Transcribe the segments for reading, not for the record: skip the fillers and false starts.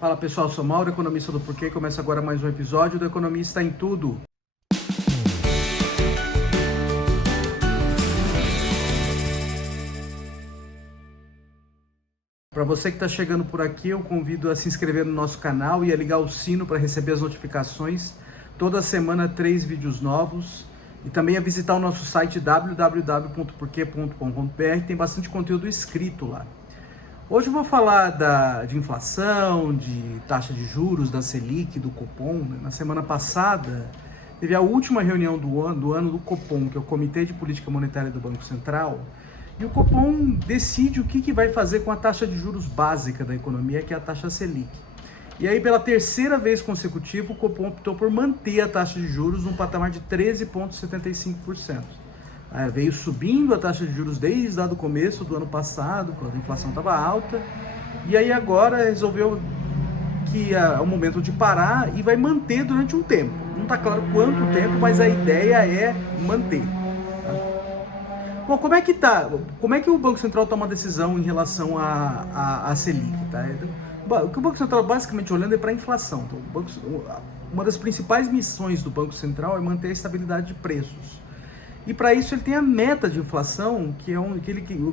Fala pessoal, sou Mauro, economista do Porquê. Começa agora mais um episódio do Economista em Tudo. Para você que está chegando por aqui, eu convido a se inscrever no nosso canal e a ligar o sino para receber as notificações. Toda semana 3 vídeos novos. E também a visitar o nosso site www.porque.com.br, tem bastante conteúdo escrito lá. Hoje eu vou falar de inflação, de taxa de juros, da Selic, do Copom. Na semana passada, teve a última reunião do ano do Copom, que é o Comitê de Política Monetária do Banco Central. E o Copom decide o que vai fazer com a taxa de juros básica da economia, que é a taxa Selic. E aí, pela terceira vez consecutiva, o Copom optou por manter a taxa de juros num patamar de 13,75%. Veio subindo a taxa de juros desde o começo do ano passado, quando a inflação estava alta, e aí agora resolveu que é o momento de parar e vai manter durante um tempo. Não está claro quanto tempo, mas a ideia é manter. Bom, como é que o Banco Central toma a decisão em relação à Selic? O que o Banco Central basicamente olhando é para a inflação. Então, uma das principais missões do Banco Central é manter a estabilidade de preços. E para isso ele tem a meta de inflação, que é o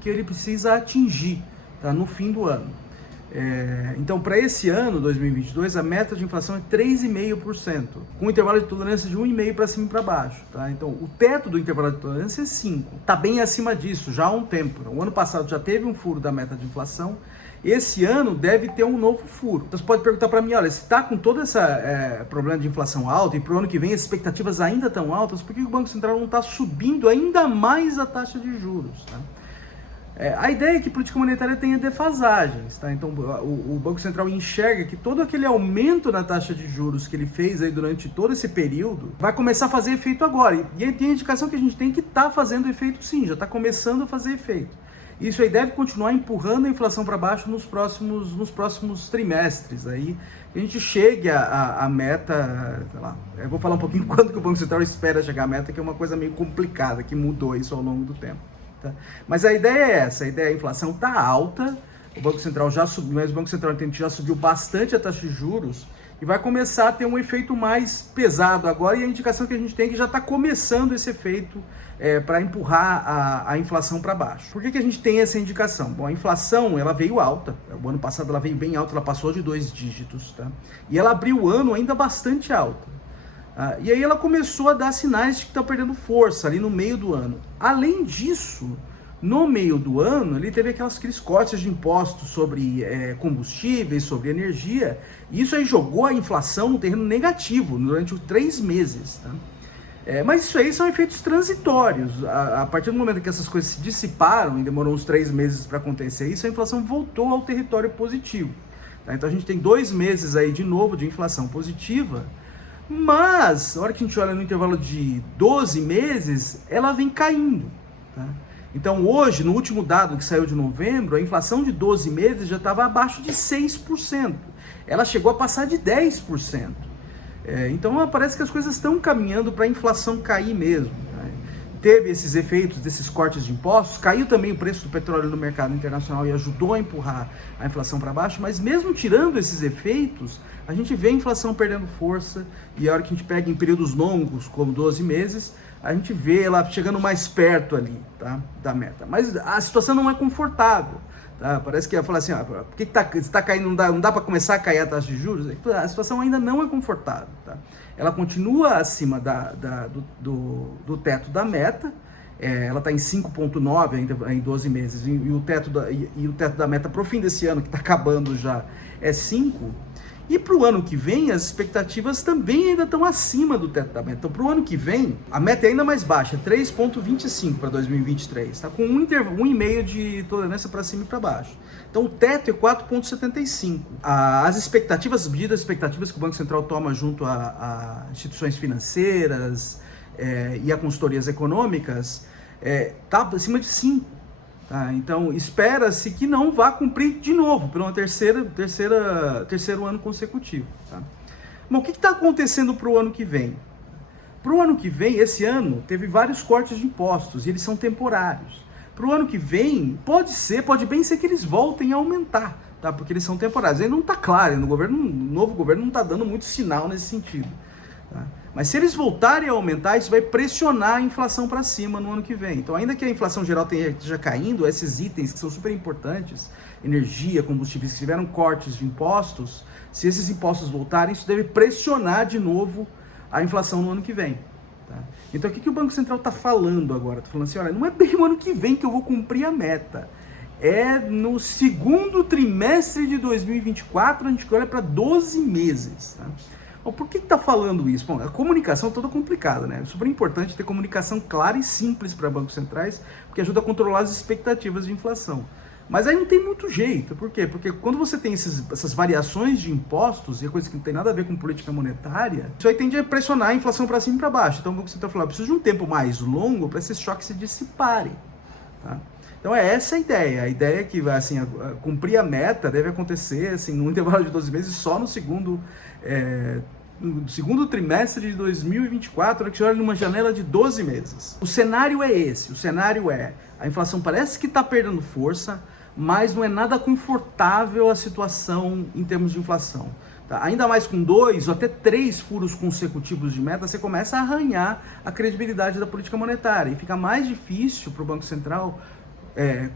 que ele precisa atingir, tá, no fim do ano. Então, para esse ano, 2022, a meta de inflação é 3,5%, com um intervalo de tolerância de 1,5% para cima e para baixo. Tá? Então, o teto do intervalo de tolerância é 5%. Está bem acima disso já há um tempo. O ano passado já teve um furo da meta de inflação. Esse ano deve ter um novo furo. Então você pode perguntar para mim, olha, se está com todo esse problema de inflação alta e para o ano que vem as expectativas ainda estão altas, por que o Banco Central não está subindo ainda mais a taxa de juros? Tá? A ideia é que a política monetária tenha defasagens. Tá? Então o Banco Central enxerga que todo aquele aumento na taxa de juros que ele fez aí durante todo esse período vai começar a fazer efeito agora. E tem a indicação que a gente tem que está fazendo efeito sim, já está começando a fazer efeito. Isso aí deve continuar empurrando a inflação para baixo nos próximos trimestres. Aí a gente chegue à meta, sei lá, eu vou falar um pouquinho quando que o Banco Central espera chegar à meta, que é uma coisa meio complicada, que mudou isso ao longo do tempo. Tá? Mas a ideia é essa, a ideia é a inflação está alta, o Banco Central já subiu, mas o Banco Central já subiu bastante a taxa de juros, e vai começar a ter um efeito mais pesado agora, e a indicação que a gente tem é que já está começando esse efeito para empurrar a inflação para baixo. Por que a gente tem essa indicação? Bom, a inflação ela veio alta, o ano passado ela veio bem alta, ela passou de 2 dígitos, tá? E ela abriu o ano ainda bastante alta. E aí ela começou a dar sinais de que está perdendo força ali no meio do ano. Além disso, no meio do ano, ele teve aqueles cortes de impostos sobre combustíveis, sobre energia, e isso aí jogou a inflação no terreno negativo durante 3 meses. Tá? Mas isso aí são efeitos transitórios. A partir do momento que essas coisas se dissiparam, e demorou uns 3 meses para acontecer isso, a inflação voltou ao território positivo. Tá? Então a gente tem 2 meses aí de novo de inflação positiva, mas na hora que a gente olha no intervalo de 12 meses, ela vem caindo. Tá? Então hoje, no último dado que saiu de novembro, a inflação de 12 meses já estava abaixo de 6%. Ela chegou a passar de 10%. Então parece que as coisas estão caminhando para a inflação cair mesmo. Né? Teve esses efeitos desses cortes de impostos, caiu também o preço do petróleo no mercado internacional e ajudou a empurrar a inflação para baixo, mas mesmo tirando esses efeitos, a gente vê a inflação perdendo força, e a hora que a gente pega em períodos longos, como 12 meses, a gente vê ela chegando mais perto ali, tá, da meta. Mas a situação não é confortável. Tá? Parece que ia falar assim, por que está caindo, não dá para começar a cair a taxa de juros? A situação ainda não é confortável. Tá? Ela continua acima do teto da meta, ela está em 5,9 ainda em 12 meses, e o teto da meta para o fim desse ano, que está acabando já, é 5. E para o ano que vem, as expectativas também ainda estão acima do teto da meta. Então, para o ano que vem, a meta é ainda mais baixa, 3,25 para 2023, tá? Com 1,5 de tolerância para cima e para baixo. Então, o teto é 4,75. As medidas de expectativas que o Banco Central toma junto a instituições financeiras e a consultorias econômicas, está acima de 5. Tá? Então, espera-se que não vá cumprir de novo, por um terceiro ano consecutivo. Tá? Bom, o que está acontecendo para o ano que vem? Para o ano que vem, esse ano, teve vários cortes de impostos, e eles são temporários. Para o ano que vem, pode bem ser que eles voltem a aumentar. tá? Porque eles são temporários. Aí não está claro, o novo governo não está dando muito sinal nesse sentido. Tá? Mas se eles voltarem a aumentar, isso vai pressionar a inflação para cima no ano que vem. Então, ainda que a inflação geral esteja caindo, esses itens que são super importantes, energia, combustíveis, que tiveram cortes de impostos, se esses impostos voltarem, isso deve pressionar de novo a inflação no ano que vem. Tá? Então, o que o Banco Central está falando agora? Está falando assim, olha, não é bem o ano que vem que eu vou cumprir a meta. É no segundo trimestre de 2024, a gente olha para 12 meses. Tá? Bom, por que está falando isso? Bom, a comunicação é toda complicada, né? É super importante ter comunicação clara e simples para bancos centrais, porque ajuda a controlar as expectativas de inflação. Mas aí não tem muito jeito. Por quê? Porque quando você tem essas variações de impostos, e é coisa que não tem nada a ver com política monetária, isso aí tende a pressionar a inflação para cima e para baixo. Então o Banco Central falou, preciso de um tempo mais longo para esses choques se dissiparem. Tá? Então é essa a ideia. A ideia é que assim, cumprir a meta deve acontecer assim, num intervalo de 12 meses só no segundo trimestre de 2024, que olha numa janela de 12 meses. O cenário é esse. O cenário é, a inflação parece que está perdendo força, mas não é nada confortável a situação em termos de inflação. Tá? Ainda mais com 2 ou até 3 furos consecutivos de meta, você começa a arranhar a credibilidade da política monetária e fica mais difícil para o Banco Central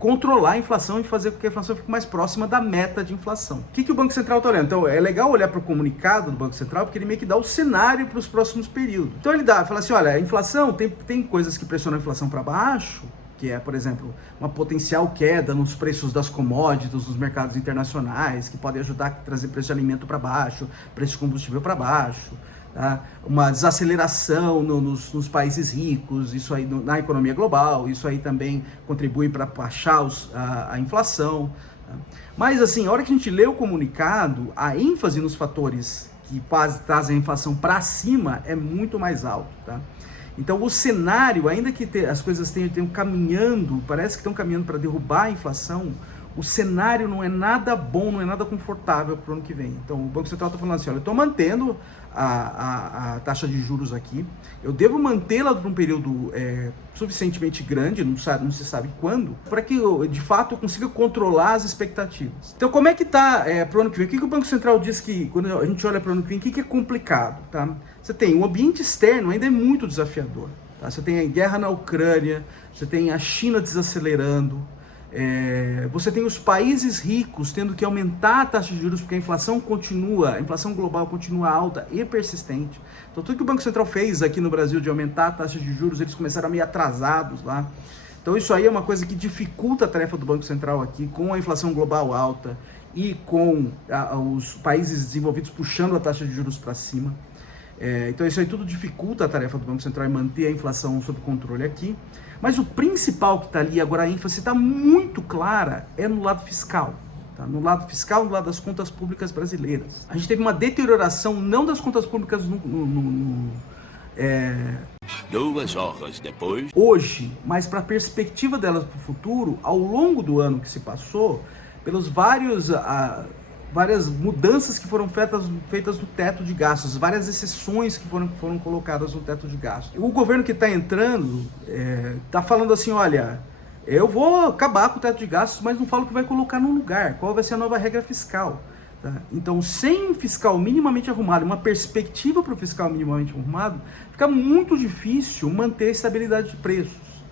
controlar a inflação e fazer com que a inflação fique mais próxima da meta de inflação. O que o Banco Central está olhando? Então, é legal olhar para o comunicado do Banco Central, porque ele meio que dá o cenário para os próximos períodos. Então, ele fala assim, olha, a inflação, tem coisas que pressionam a inflação para baixo, que é, por exemplo, uma potencial queda nos preços das commodities nos mercados internacionais, que pode ajudar a trazer preço de alimento para baixo, preço de combustível para baixo. Tá? Uma desaceleração nos países ricos, isso aí na economia global, isso aí também contribui para baixar a inflação. Tá? Mas assim, a hora que a gente lê o comunicado, a ênfase nos fatores que trazem a inflação para cima é muito mais alto. Tá? Então o cenário, ainda que as coisas tenham caminhando, parece que estão caminhando para derrubar a inflação, o cenário não é nada bom, não é nada confortável para o ano que vem. Então o Banco Central está falando assim, olha, eu estou mantendo a taxa de juros aqui, eu devo mantê-la por um período suficientemente grande, não se sabe quando, para que eu, de fato, eu consiga controlar as expectativas. Então como é que está para o ano que vem? O que o Banco Central diz que, quando a gente olha para o ano que vem, o que é complicado? Tá? Você tem o ambiente externo ainda é muito desafiador. Tá? Você tem a guerra na Ucrânia, você tem a China desacelerando, você tem os países ricos tendo que aumentar a taxa de juros porque a inflação global continua alta e persistente. Então tudo que o Banco Central fez aqui no Brasil de aumentar a taxa de juros, eles começaram meio atrasados lá. Então isso aí é uma coisa que dificulta a tarefa do Banco Central aqui, com a inflação global alta e com os países desenvolvidos puxando a taxa de juros para cima. Então isso aí tudo dificulta a tarefa do Banco Central em manter a inflação sob controle aqui. Mas o principal que está ali, agora a ênfase está muito clara, é no lado fiscal. Tá? No lado fiscal, no lado das contas públicas brasileiras. A gente teve uma deterioração não das contas públicas 2 horas depois, hoje, mas para a perspectiva delas para o futuro, ao longo do ano que se passou, pelos várias mudanças que foram feitas no teto de gastos, várias exceções que foram colocadas no teto de gastos. O governo que está entrando está falando assim, olha, eu vou acabar com o teto de gastos, mas não falo o que vai colocar no lugar, qual vai ser a nova regra fiscal. Tá? Então, sem um fiscal minimamente arrumado, uma perspectiva para o fiscal minimamente arrumado, fica muito difícil manter a estabilidade de preços.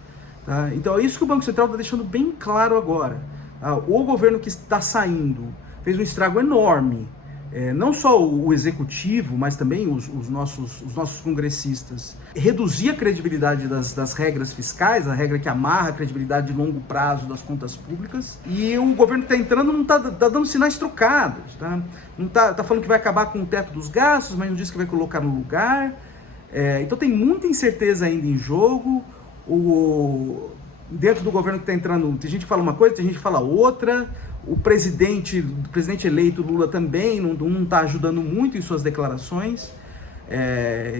Tá? Então, é isso que o Banco Central está deixando bem claro agora. Tá? O governo que está saindo fez um estrago enorme, não só o executivo, mas também os nossos congressistas. Reduzir a credibilidade das regras fiscais, a regra que amarra a credibilidade de longo prazo das contas públicas, e o governo que está entrando não está dando sinais trocados. Tá? Não tá falando que vai acabar com o teto dos gastos, mas não diz que vai colocar no lugar. Então tem muita incerteza ainda em jogo. Dentro do governo que está entrando, tem gente que fala uma coisa, tem gente que fala outra. O presidente eleito Lula também não está ajudando muito em suas declarações.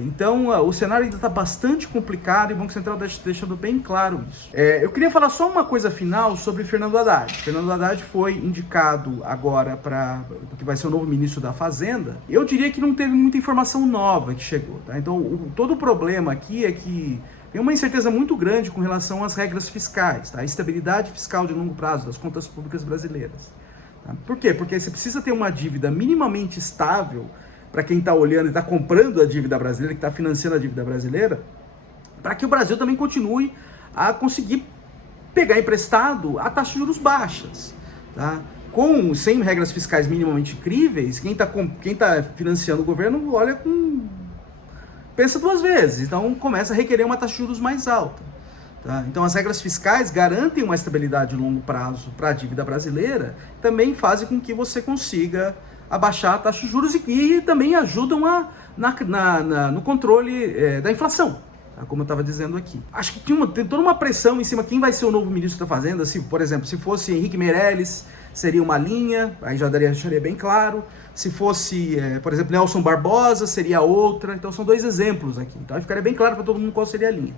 Então o cenário ainda está bastante complicado e o Banco Central está deixando bem claro isso. Eu queria falar só uma coisa final sobre Fernando Haddad. Fernando Haddad foi indicado agora para que vai ser o novo ministro da Fazenda. Eu diria que não teve muita informação nova que chegou. Tá? Então todo o problema aqui é que tem uma incerteza muito grande com relação às regras fiscais, tá? A estabilidade fiscal de longo prazo das contas públicas brasileiras. Tá? Por quê? Porque você precisa ter uma dívida minimamente estável para quem está olhando e está comprando a dívida brasileira, que está financiando a dívida brasileira, para que o Brasil também continue a conseguir pegar emprestado a taxas de juros baixas. Tá? Sem regras fiscais minimamente críveis, quem tá financiando o governo pensa duas vezes, então começa a requerer uma taxa de juros mais alta. Tá? Então as regras fiscais garantem uma estabilidade de longo prazo para a dívida brasileira, também fazem com que você consiga abaixar a taxa de juros e também ajudam no controle da inflação, tá? Como eu estava dizendo aqui. Acho que tem toda uma pressão em cima de quem vai ser o novo ministro da Fazenda. Por exemplo, se fosse Henrique Meirelles, seria uma linha, aí já deixaria bem claro. Se fosse, por exemplo, Nelson Barbosa, seria outra. Então são dois exemplos aqui. Então aí ficaria bem claro para todo mundo qual seria a linha.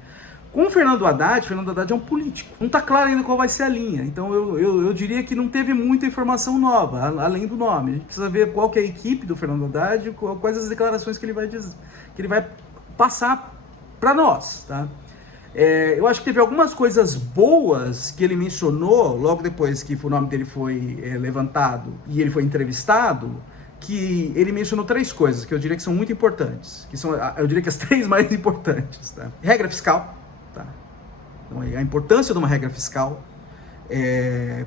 Com o Fernando Haddad é um político. Não está claro ainda qual vai ser a linha. Então eu diria que não teve muita informação nova, além do nome. A gente precisa ver qual que é a equipe do Fernando Haddad, quais as declarações que ele vai passar para nós. Tá? Eu acho que teve algumas coisas boas que ele mencionou logo depois que o nome dele foi levantado e ele foi entrevistado, que ele mencionou 3 coisas que eu diria que são muito importantes, eu diria que as 3 mais importantes. Tá? Regra fiscal, tá? Então, a importância de uma regra fiscal,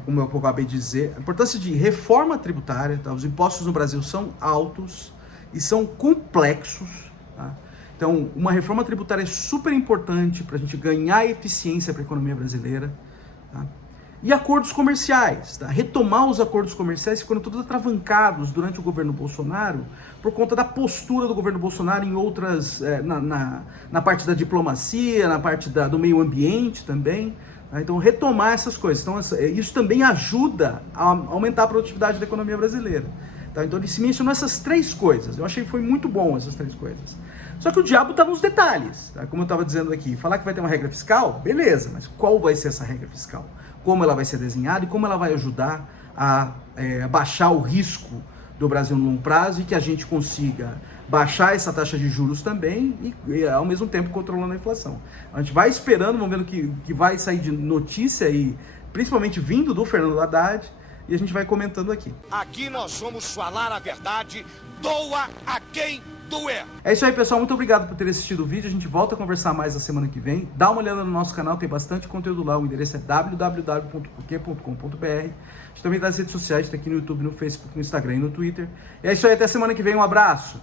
como eu acabei de dizer, a importância de reforma tributária. Tá? Os impostos no Brasil são altos e são complexos. Tá? Então, uma reforma tributária é super importante para a gente ganhar eficiência para a economia brasileira. Tá? E acordos comerciais. Tá? Retomar os acordos comerciais que foram todos atravancados durante o governo Bolsonaro por conta da postura do governo Bolsonaro em outras, na parte da diplomacia, na parte do meio ambiente também. Tá? Então, retomar essas coisas. Então, isso também ajuda a aumentar a produtividade da economia brasileira. Tá? Então, ele se mencionou essas 3 coisas. Eu achei que foi muito bom essas 3 coisas. Só que o diabo está nos detalhes, tá? Como eu estava dizendo aqui. Falar que vai ter uma regra fiscal, beleza, mas qual vai ser essa regra fiscal? Como ela vai ser desenhada e como ela vai ajudar a baixar o risco do Brasil no longo prazo e que a gente consiga baixar essa taxa de juros também e ao mesmo tempo controlando a inflação. A gente vai esperando, vamos vendo o que vai sair de notícia aí, principalmente vindo do Fernando Haddad, e a gente vai comentando aqui. Aqui nós vamos falar a verdade, doa a quem doer. É isso aí, pessoal. Muito obrigado por ter assistido o vídeo. A gente volta a conversar mais na semana que vem. Dá uma olhada no nosso canal, tem bastante conteúdo lá. O endereço é www.porquê.com.br. A gente também tá nas redes sociais, tá aqui no YouTube, no Facebook, no Instagram e no Twitter. E é isso aí, até semana que vem. Um abraço.